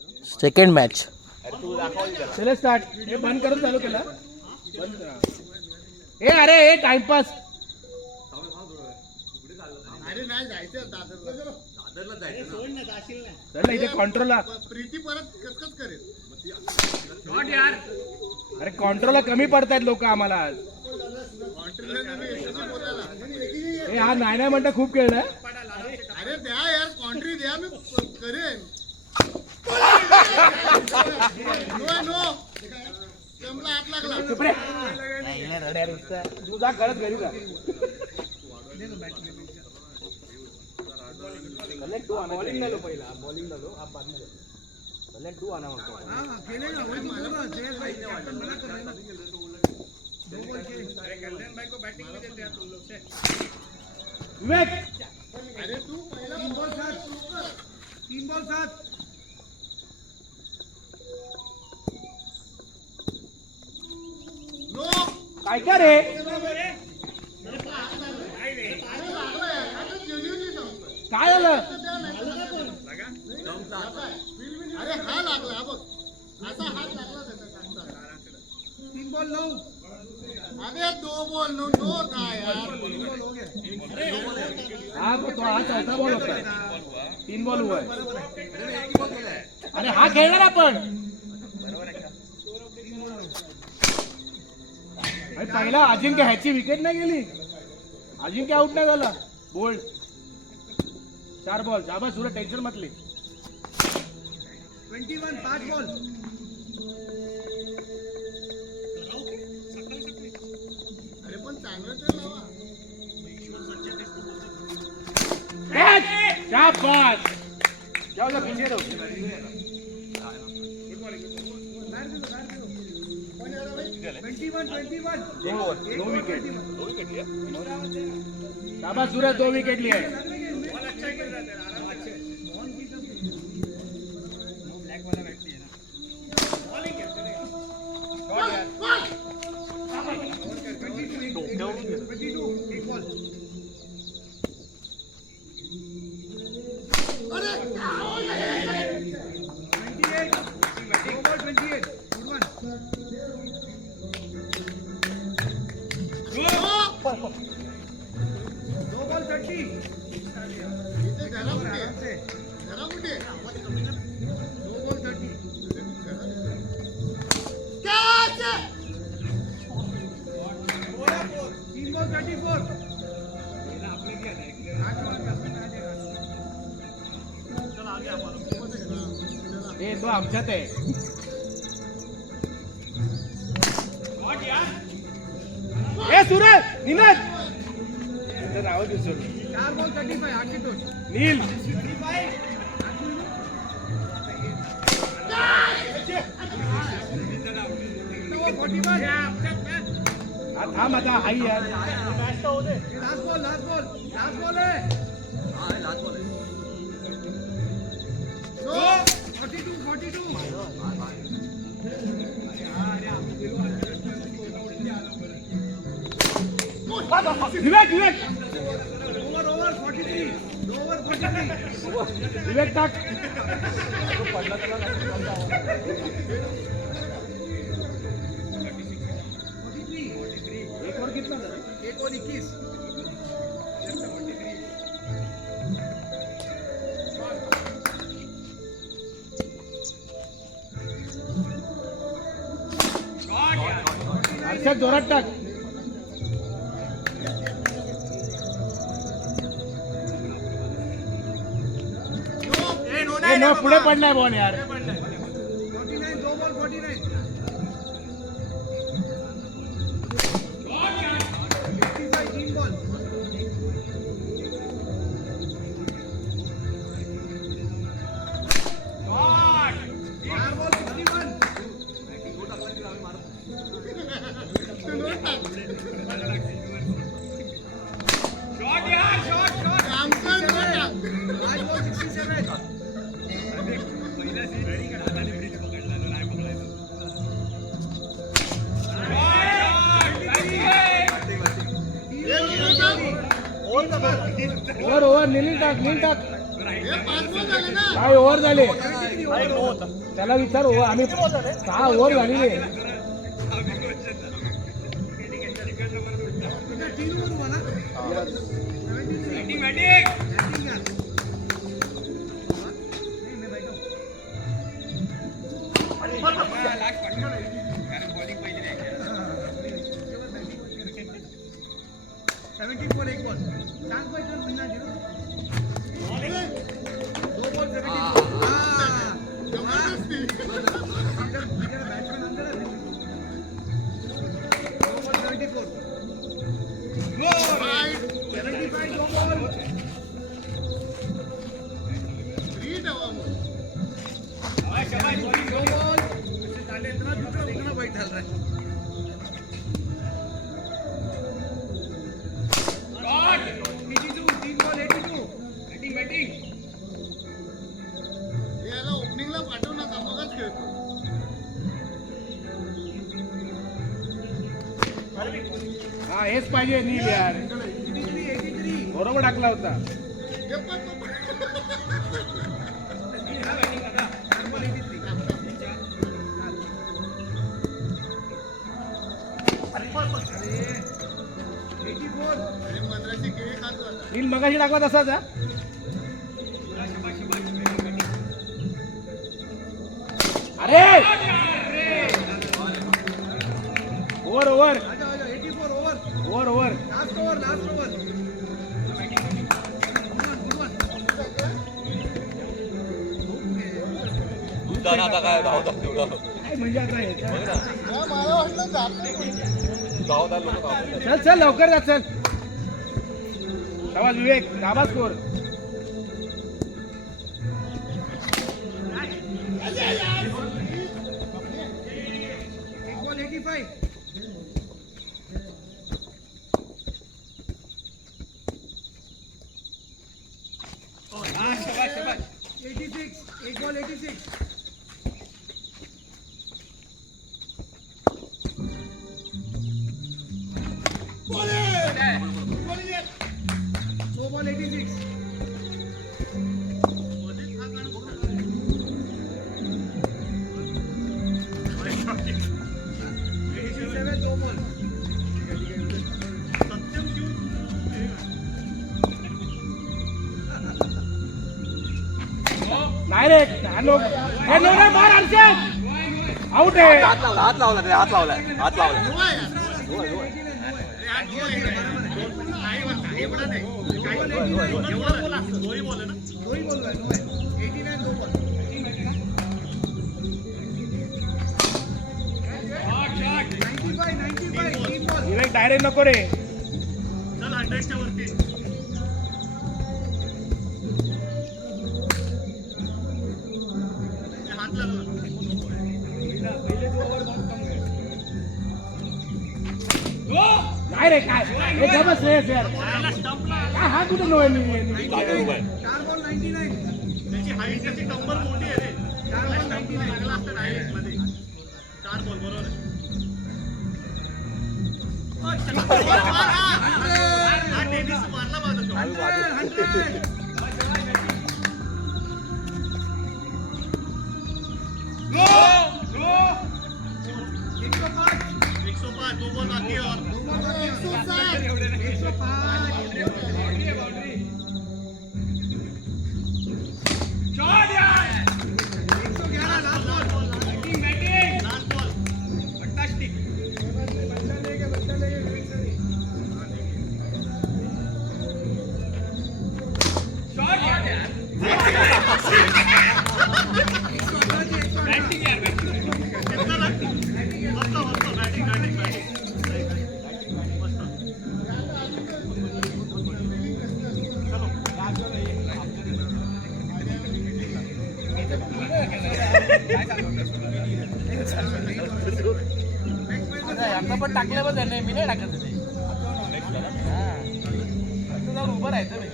Second match. चला start. हे बंद करून चालू केला. बंद करा. ए अरे हे टाइमपास. अरे नाही जायचं दादरला जायचं ना. चल इथे कंट्रोलला. प्रीती परत कचकच करेल. अरे कंट्रोलला कमी पडतायत लोक आम्हाला आज. हे हा नाही म्हणता खूप खेळलाय. अरे द्या यार कॉन्ट्री द्या मी करेन. नो जमला हात लागला. चुपरे तू जा खरंच घरी जा. बॉलिंग झालो पहिला. बॉलिंग झालो हा बाद नाही. टू आणा म्हणतो. विवेक अरे तू पहिला 3 बॉल 7 नो काय काय रे. काय झालं. अरे हा लागला बघ. असा हात लागला त्याचा. 3 बॉल 9. अरे 2 बॉल 9 काय यार. हा तो हा चौथा बॉल होता. 3 बॉल हुआ. अरे हा खेळणार आपण. अरे पहिला अजिंक्य ह्याची विकेट नाही गेली. अजिंक्य आउट नाही झाला. Bowled 4 ball. जाबा सुरत टेन्शन मतली. 21 5 बॉल. अरे पण चांगलं तर लावा. शाबाश. जाऊ जा पीछे दो. 21 दो विकेट. शाबाश सूरज 2 विकेट लिए. हे तो आमच्यात आहे. ए सूरज नीलज नाव दिसून 4 बॉल 35 आशुतोष. नील हा थांब आता हाई यार. लास्ट बॉल आहे. 42 विवेक विवेक ओव्हर 43 विवेक टाक. एक ओव्हर कितना झाला. 1 और 21. हर्षद जोरात टाक. नो पुढे पडलाय बॉल यार. 49 2 बॉल 49. 55 3 बॉल. ओव्हर नील टाक. हे 5 बॉल झाले ना. काय ओव्हर झाले. त्याला विचार हो आम्ही 6 ओव्हर झाली आहे. याला ओपनिंगला पाठवू नका मगच खेळतो. हा हेच पाहिजे नील यार. बरोबर टाकला होता. हे पण तो- अरे मद्रासी केळी खातो आता. नील मगाशी टाकला तसाच हा. अरे ओव्हर ओव्हर ओव्हर ओव्हर काय धावतात तेवढं काय म्हणजे आता ह्याच्या- हा, मला वाटलं जाते पण. धावतात लोक धावतात. चल चल लवकर जा चल. शाबास विवेक शाबास स्कोर. नाही रे हॅलो हे नो रे मार हर्षद आउट आहे. हात लावला हात लावला त्याने, हात लावलाय हात लावला. गोवा यार. होय, होय. अरे हा गोवा आहे. नाही वाटतं, एवढा नाही. एवढा बोल असतं. दोही बोल आहे ना. विवेक डायरेक्ट नको रे. चल 100च्या वरती. हात लागला. नाही रे काय हे जबस रे यार. काय हा कुठे नो आहे. काढून उभा आहे. त्याची हाईट त्याची कंबर मोठी आहे रे. त्याला स्टंप लागला असता डायरेक्ट मध्ये. 4 बॉल बरोबर आहे. हा टेनिस मारला माझा तो. आम्ही वाजवतो. दो बॉल बाकी है और 107. आता पण टाकलं बघ त्याने मी नाही टाकत ते. जाऊन उभं राहायचं नाही.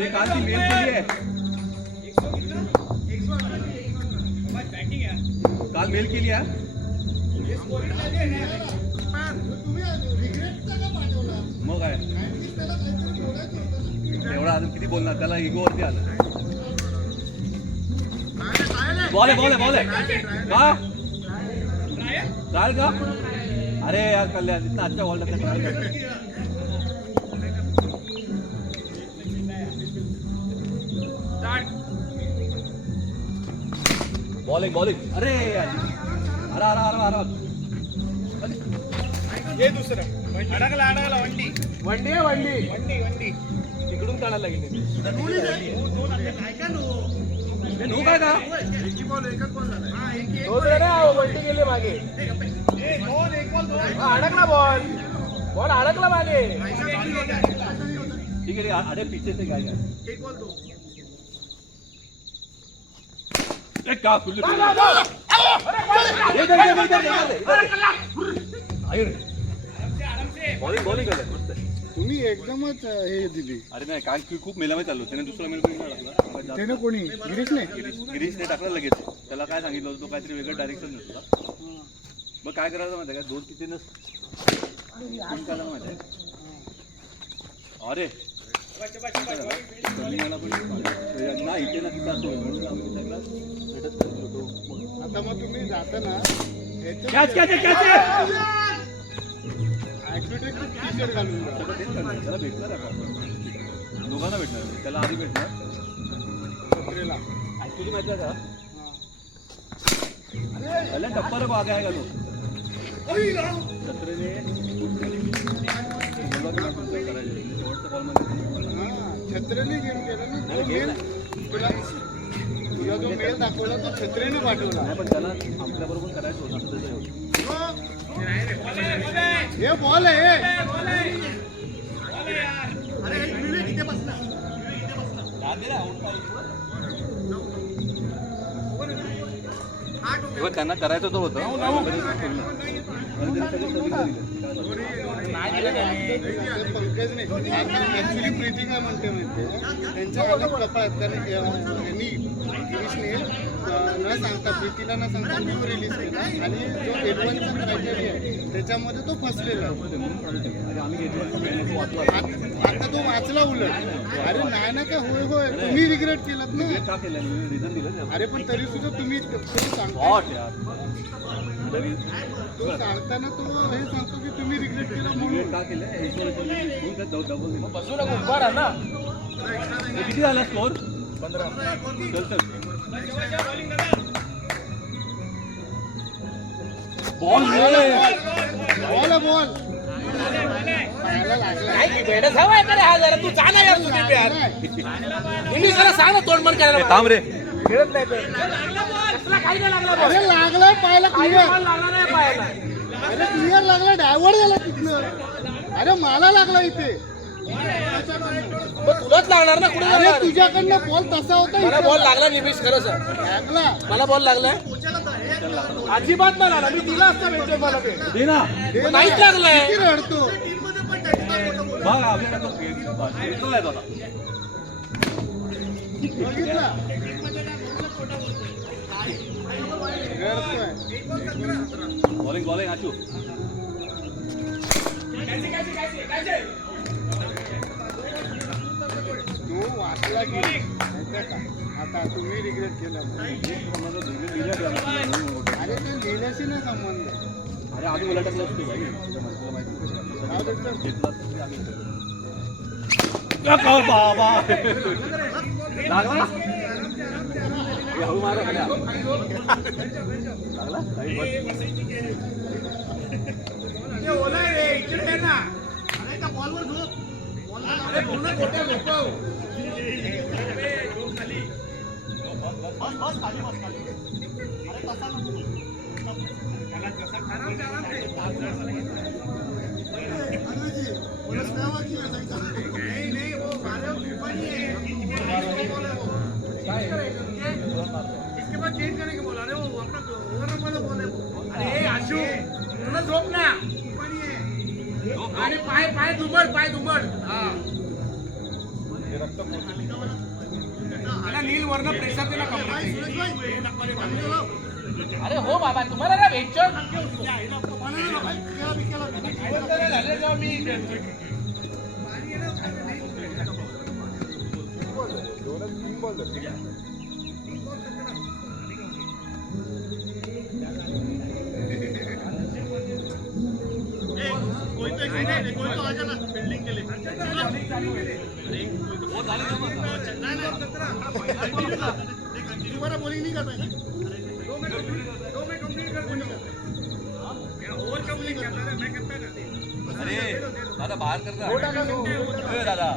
ये काल ती मेल केली आहे काल मेल केली आहे तुम्ही रिग्रेटचा का पाठवला? मग काय At least त्याला काहीतरी बोलायचं होतं. एवढा अजून किती बोलणार त्याला इगोवरती आलं बॉल आहे का ट्रायल का अरे यार कल्याण इतना अच्छा बॉल बॉलिंग अरे यार अरे हे दुसरं अडकला वंडी तिकडून काढायला लागेल नो काय का वंडी गेली मागे अडकला बॉल अडकला मागे ठीक आहे अरे पीछे से काय क्या बॉलिंग मस्त तुम्ही एकदमच हे दिली. अरे नाही काय की खूप मेलामध्ये चाललो त्याने दुसरा मेल कोणी टाकला त्याने कोणी गिरीशने गिरीशने टाकला लगेच त्याला काय सांगितलं होतं तो काहीतरी वेगळं डायरेक्शन नसतं मग काय करायचं माहिती आहे का दोन तिथे नसतं माहिती आहे अरे ना इथे ना तिथं असतो म्हणून आम्ही सगळा भेटत करत होतो आता मग तुम्ही जाताना टी-शर्ट घालून जा. त्याला भेटणार आता दोघांना भेटणार त्याला आधी भेटणार छत्रीला. ऍक्च्युली माहिती आहे का त्याला टप्पा नको आगे आहे का तो छत्रीने शेवटच्या बॉलमध्ये हा, छत्रीने गेम केला ना तो मेल तुला जो मेल दाखवला तो छत्रीने पाठवला. नाही पण त्याला आपल्याबरोबर करायचं होतं असं त्याचं होतं. हे बॉल आहे तेव्हा त्यांना करायचं तर होतं पंकज नाही ऍक्च्युली प्रीतिंग म्हणते माहिती त्यांच्या अलग कपाळात कारण यांनी गिरीशने न सांगता प्रीतीला न सांगता न्यू रिलीज केला आणि जो एडवान्सचा क्रायटेरिया आहे त्याच्यामध्ये तो फसलेला आता तो वाचला उलट अरे नाही ना काय होय तुम्ही रिग्रेट केलात ना का केलं रिझन दिलं अरे पण तरी सुद्धा तुम्ही तो सांगताना तो हे सांगतो की तुम्ही रिग्रेट केला म्हणून का केलं डबल बसू नको उभा राहा ना किती झाला स्कोर 15 चल बॉल बॉल बॉल पायाला लागला काय बेडच हवाय का रे हा जरा तू जा ना यार तुझी प्यार तुम्ही जरा सांग ना तोंड मन करायला थांब रे खेळत नाही तर कसला काही नाही लागला बॉल अरे लागला पायाला क्लिअर बॉल लागला नाही पायाला अरे क्लिअर लागला डायव्हर्ट झाला तिथनं अरे मला लागला इथे मग तुलाच लागणार ना कुठे अरे लागणार तुझ्याकडनं बॉल तसा होता मला इथे. बॉल लागला निमिष खरं सर लागला मला बॉल लागलाय अजिबात नाही लागला मी दिला असता भेटतोय मला ते दे ना पण नाहीच लागलाय किती रडतो बघ आपल्याला तो खेळतोय आता बघितला रडतोय बॉलिंग आशू तो वाचला की माहितीये का? आता तुम्ही रिग्रेट केलं अरे ते लिहिल्याशी नाही संबंध अरे आधी मला टाकलं असतो भाई तुला माहिती बाबा लागला हळू मारा खाली लागला इसके बाद चेंज करने के बोला वो अपना ओवर वाला बॉल है वो अरे आशू तुला झोप ना ऊपर ही है आणि पाय दुबड हा त्याला नील वर्ण प्रेशर दिला कंपनी. अरे हो बाबा तुम्हाला ना वेंचर झाले जाऊ मी बोलिंग नहीं कर पाए अरे दादा बाहेर कर दादा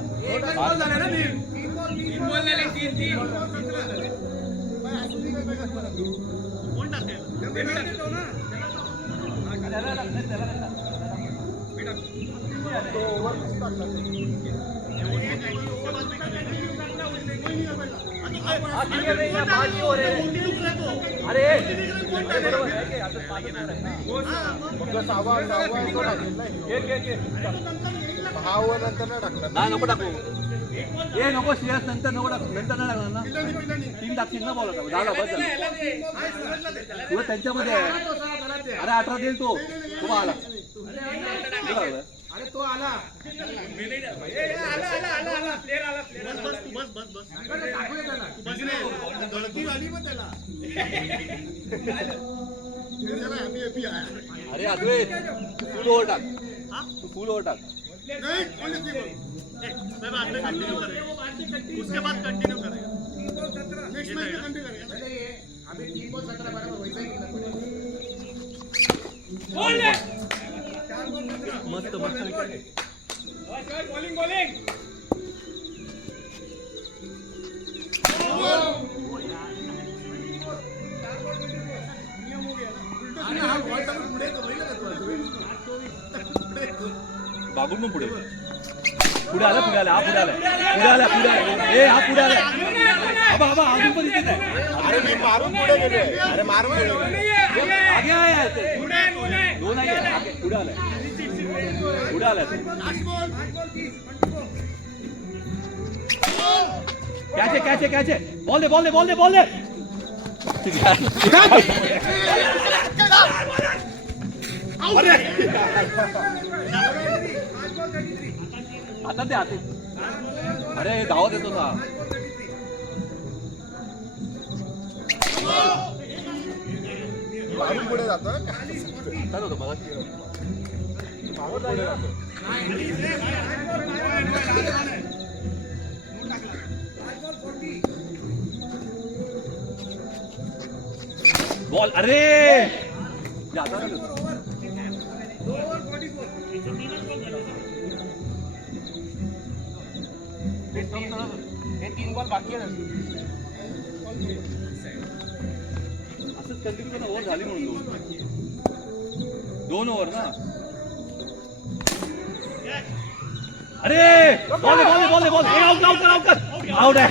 ना नको टाकू ये नको श्रेयस नंतर नको टाकू नंतर नाही टाकणार ना तीन टाकशील ना बॉल झाला बस पुढे त्यांच्यामध्ये आहे अरे 18 देईल तो आला अरे तो आला अरे अद्वैत फुल ओव्हर टाक तू फुल ओव्हर टाक उसके बाद कंटिन्यू करेगा नेक्स्ट मैच में कंटिन्यू करेगा अभी 3 बॉल 17 बराबर वैसा ही खेलना पड़ेगा मस्त मस्त बॉलिंग बॉलिंग बाबू मग पुढे पुढे आला हा पुढे आला ए हा पुढे आला आबा अजून पण इथेच आहे अरे मी मारून पुढे गेले अरे मारून आगे आहे दोन आहे पुढे आलाय कैच है बॉल दे आता दे आते अरे धावत येतो ना मारून पुढे जातो होतो मला बॉल अरे जाता ना हे 3 बॉल बाकी आहेत असंच कंटिन्यू ओव्हर झाली म्हणून 2 ओव्हर ना अरे बॉल आउट आहे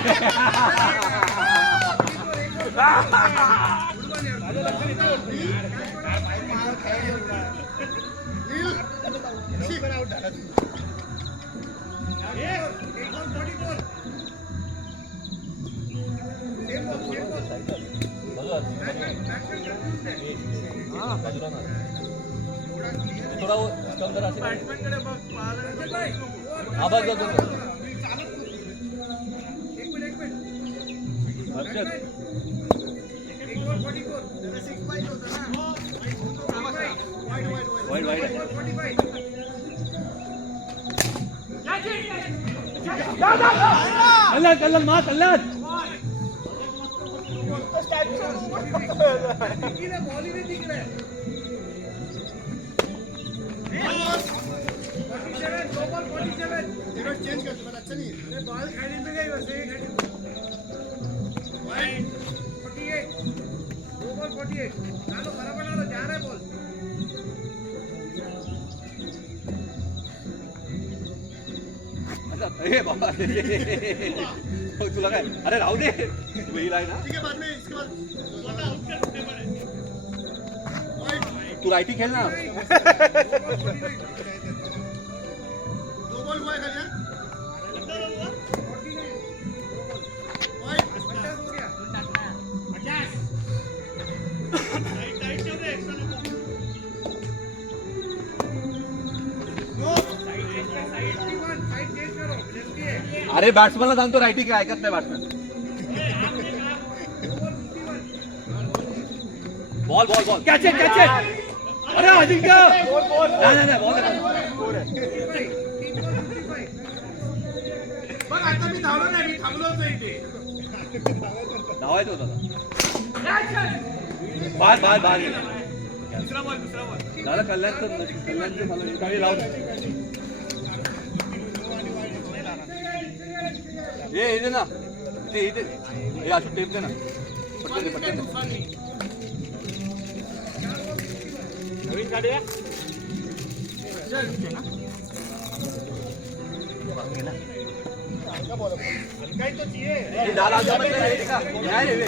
थोडा कम करा आवाज जातो वाईट कल्याण मा कल्याण चेंज करते पर अच्छा नहीं है बॉल खाली में गई वैसे ही खाली 48 2 बॉल 48 डालो बराबर डालो जा रहा है बॉल अच्छा हे बाबा तुला काय अरे राहू दे वेळ आहे ना ठीक है बाद में इसके बाद तू रायटी खेळ ना 2 बॉल हुआ है खाली अरे बॅट्समनला सांगतो रायटिंग काय ऐकत नाही batsman. Ball ball ball catch it catch it. अरे अजिंक्य नाही नाही बॉल आता मी धावलो नाही, मी थांबलोच नाही इथे. धावायचं होतं बाहेर बाहेर बाहेर दुसरा बॉल झालं कल्याणचं झालं काही लावलं. हे इथे ना इथे इथे हे असं टेप दे ना पटकन दे पटकन दे. नवीन काढूया. हे झालं आमच्या बद्दल नाही रे का? नाही रे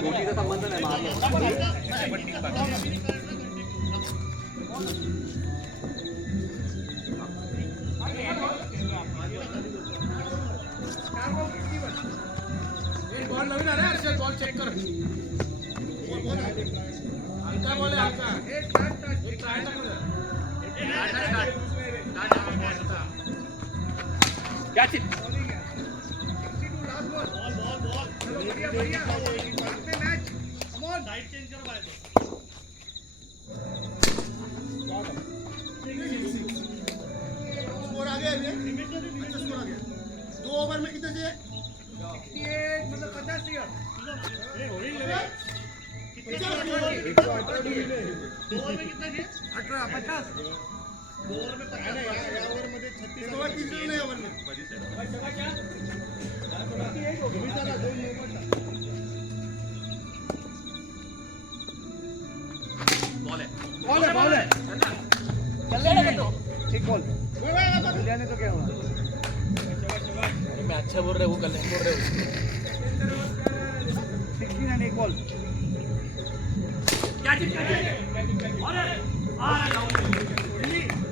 गोटीचा संबंध नाही बॉल नवीन आला अर्षद, बॉल चेक कर. हलका बॉल आहे हलका. एक ट्राय टाक ना. Catch it. स्कोर आ गया है, अच्छा स्कोर आ गया. 2 ओवर में कितने थे? मतलब 50 run.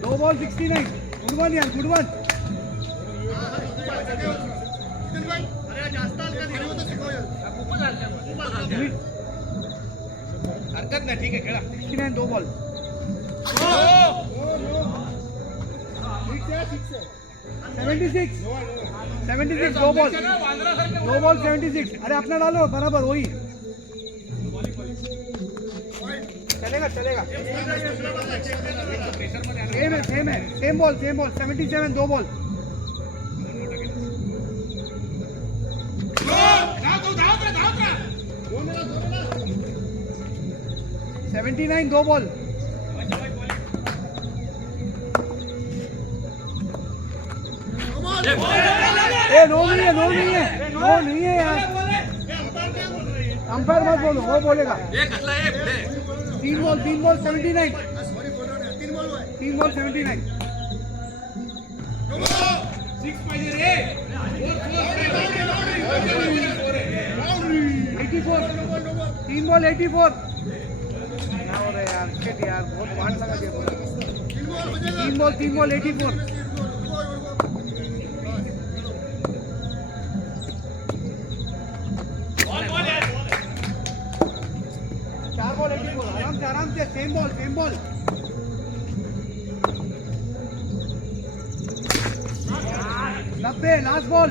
2 ball 69. Good one, yaar. Good one. हरकत नाही, ठीक आहे खेळा. 69 2 ball. 76. 76 2 ball. 2 ball 76. अरे अपना डालो बराबर वही. चलेगा चलेगा. सेम है सेम बॉल 77 2 बॉल. धाव 79 2 बॉल. ए नो नहीं है यार. अंपायर मत बोलो, वो बोलेगा. 3 बॉल 79. 3 बॉल 79. 6 पाहिजे रे. 84. 3 बॉल 84. क्या हो रहा है यार, शिट यार, बहुत वाट लगा दिया. 3 बॉल 84. आराम से सेम बॉल. 90 last ball.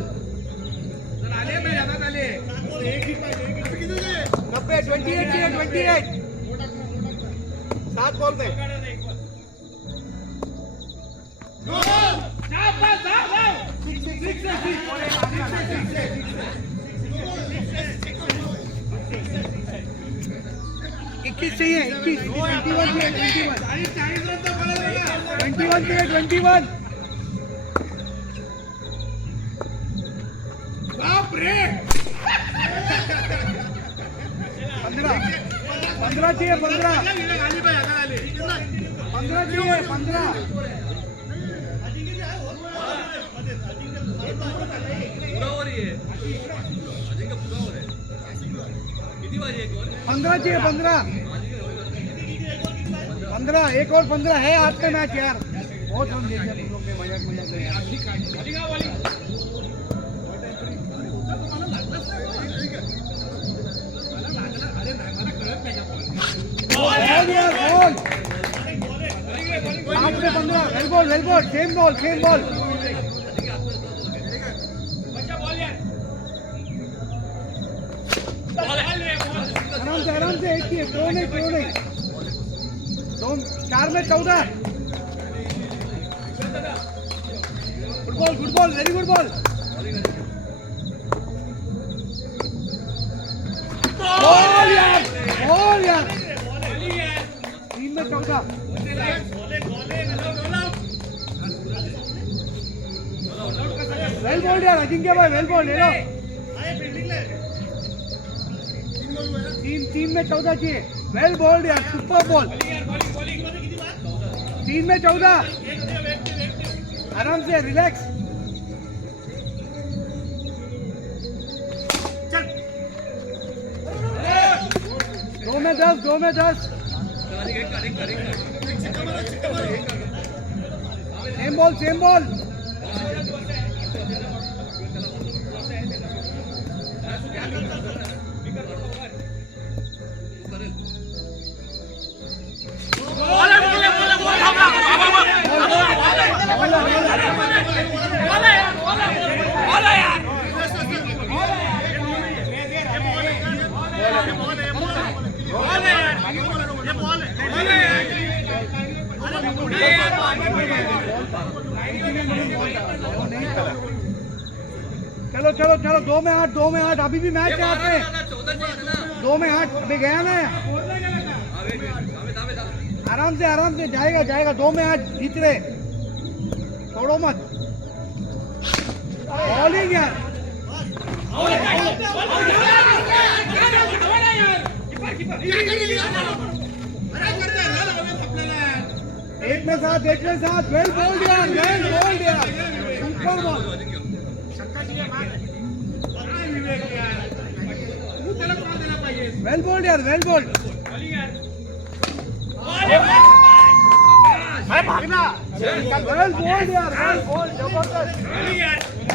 आले मी हातात आले. 90 28 7 बॉल पे. इक्कीस चाहिए. 21 बाप रे. 15 चाहिए. 15 आली बाई हातात आले. 15 चाहिए. 15 पुरावर आहे अजिंक्य पुरावर आहे. किती वाजे एक बॉल 15 चाहिए. 15 एक और 15 है आज का मैच यार. बहुत हम देख तुम लोग ने मजाक में यार. गोल 8 पे 15. वेल बॉल सेम बॉल. आराम से एक ही है, दो नहीं दो 4 में 14 good ball very good ball यार 3 में 14 वेल बॉल्ड यार अजिंक्य भाई वेल बॉल्ड ले लो 3 में 14 चाहिए वेल बॉल्ड यार सुपर बॉल 3 में 14 आराम से रिलैक्स दो में 10 सेम बॉल चलो 2 में 8 अभी भी मैच है यहाँ पे 2 में 8 अभी गया ना आराम से जाएगा 2 में 8 जीत रहे छोड़ो मत बॉलिंग यार एक में साथ वेल बोल्ड यार सुपर बॉल वेल बोल्ड यार वेल बोल्ड भागना वेल बोल्ड यार वेल बोल्ड जबरदस्त